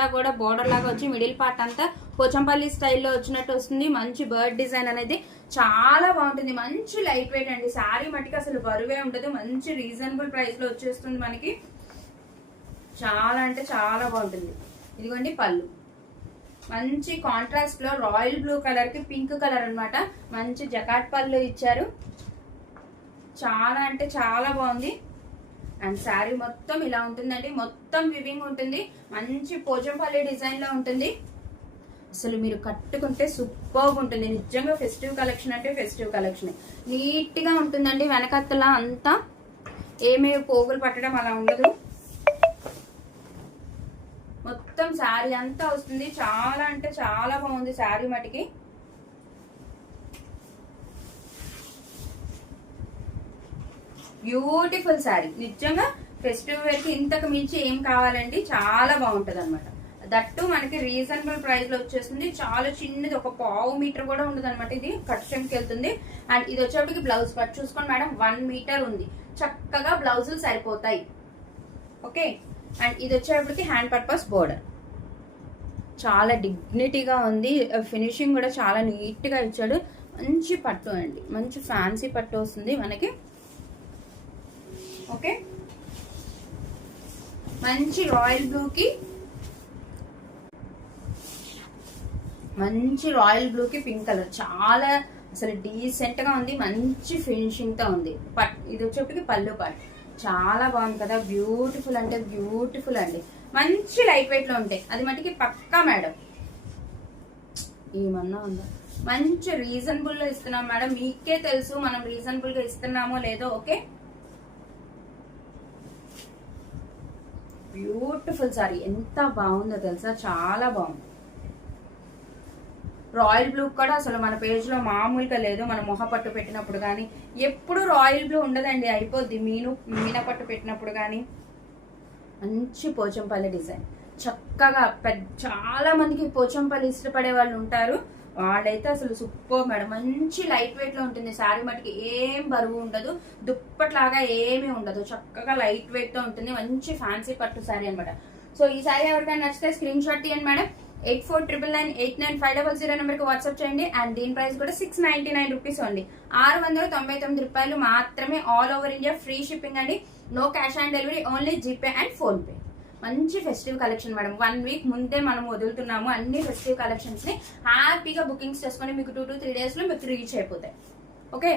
కింద కూడా బోర్డర్ లాగా వచ్చి మిడిల్ పార్ట్ అంతా పోచంపల్లి స్టైల్లో వచ్చినట్టు వస్తుంది. మంచి బర్డ్ డిజైన్ అనేది చాలా బాగుంటుంది. మంచి లైట్ వెయిట్ అండి. శారీ మట్టికి అసలు బరువే ఉంటుంది. మంచి రీజనబుల్ ప్రైస్ లో వచ్చేస్తుంది మనకి. చాలా అంటే చాలా బాగుంటుంది. ఇదిగోండి పళ్ళు, మంచి కాంట్రాస్ట్ లో రాయల్ బ్లూ కలర్ కి పింక్ కలర్ అన్నమాట. మంచి జకాట్ పళ్ళు ఇచ్చారు. చాలా అంటే చాలా బాగుంది. అండ్ శారీ మొత్తం ఇలా ఉంటుందండి. మొత్తం వివింగ్ ఉంటుంది. మంచి పోచంపల్లి డిజైన్ లో ఉంటుంది. అసలు మీరు కట్టుకుంటే సూపర్ ఉంటుంది. నిజంగా ఫెస్టివ్ కలెక్షన్ అంటే ఫెస్టివ్ కలెక్షన్. నీట్ గా ఉంటుందండి. వెనకత్తలా అంతా ఏమీ పోగులు పట్టడం అలా ఉండదు. మొత్తం శారీ అంతా వస్తుంది. చాలా అంటే చాలా బాగుంది శారీ మటుకి. బ్యూటిఫుల్ శారీ. నిజంగా ఫెస్టివ్ వేర్ కి ఇంతకు మించి ఏం కావాలండి. చాలా బాగుంటది అనమాట. దట్టు మనకి రీజనబుల్ ప్రైస్ లో వచ్చేస్తుంది. చాలా చిన్నది, ఒక పావు మీటర్ కూడా ఉండదు అనమాట. ఇది కట్ షేప్కి వెళ్తుంది. అండ్ ఇది వచ్చేప్పటికి బ్లౌజ్ పార్ట్ చూసుకోండి మేడం, 1 మీటర్ ఉంది. చక్కగా బ్లౌజులు సరిపోతాయి. ఓకే. అండ్ ఇది వచ్చేప్పటికి హ్యాండ్ పర్పస్ బోర్డర్. చాలా డిగ్నిటీగా ఉంది. ఫినిషింగ్ కూడా చాలా నీట్ గా ఇచ్చాడు. మంచి పట్టు అండి. మంచి ఫ్యాన్సీ పట్టు వస్తుంది మనకి. ఓకే. మంచి రాయల్ బ్లూకి పింక్ కలర్. చాలా అసలు డీసెంట్ గా ఉంది. మంచి ఫినిషింగ్ తో ఉంది. ఇది వచ్చేప్పటికి పళ్ళు పార్ట్. చాలా బాగుంది కదా. బ్యూటిఫుల్ అంటే బ్యూటిఫుల్ అండి. మంచి లైట్ వెయిట్ లో ఉంటాయి. అది మటుకి పక్కా మేడం. ఏమన్నా ఉందా? మంచి రీజనబుల్ లో ఇస్తున్నాం మేడం. మీకే తెలుసు మనం రీజనబుల్ గా ఇస్తున్నామో లేదో. ఓకే. Beautiful sorry. ఎంత బాగుందో తెలుసా, చాలా బాగుంది. రాయల్ బ్లూ కూడా అసలు మన పేజ్ లో మామూలుగా లేదు. మనం మొహ పట్టు పెట్టినప్పుడు కానీ ఎప్పుడు రాయల్ బ్లూ ఉండదండి, అయిపోద్ది. మీన పట్టు పెట్టినప్పుడు కానీ. మంచి పోచంపల్లి డిజైన్. చక్కగా చాలా మందికి పోచంపల్లి ఇష్టపడే వాళ్ళు ఉంటారు. వాళ్ళైతే అసలు సూపర్ మేడం. మంచి లైట్ వెయిట్ లో ఉంటుంది. శారీ మటుకి ఏం బరువు ఉండదు. దుప్పట్లాగా ఏమీ ఉండదు. చక్కగా లైట్ వెయిట్ తో ఉంటుంది. మంచి ఫ్యాన్సీ పట్టు శారీ అనమాట. సో ఈ శారీ ఎవరికైనా నచ్చితే స్క్రీన్ షాట్ తీయండి మేడం. 8499989500 నెంబర్కి వాట్సాప్ చేయండి. అండ్ దీని ప్రైస్ కూడా 699 రూపీస్ అండి. 699 రూపాయలు మాత్రమే. All over India free shipping అండి. No cash on delivery, only GPay and PhonePe. మంచి ఫెస్టివ్ కలెక్షన్ మేడం. 1 వీక్ ముందే మనం వదులుతున్నాము అన్ని ఫెస్టివ్ కలెక్షన్స్ ని. హ్యాపీగా బుకింగ్స్ చేసుకొని మీకు 2 to 3 days లో మీకు రీచ్ అయిపోతాయి. ఓకే.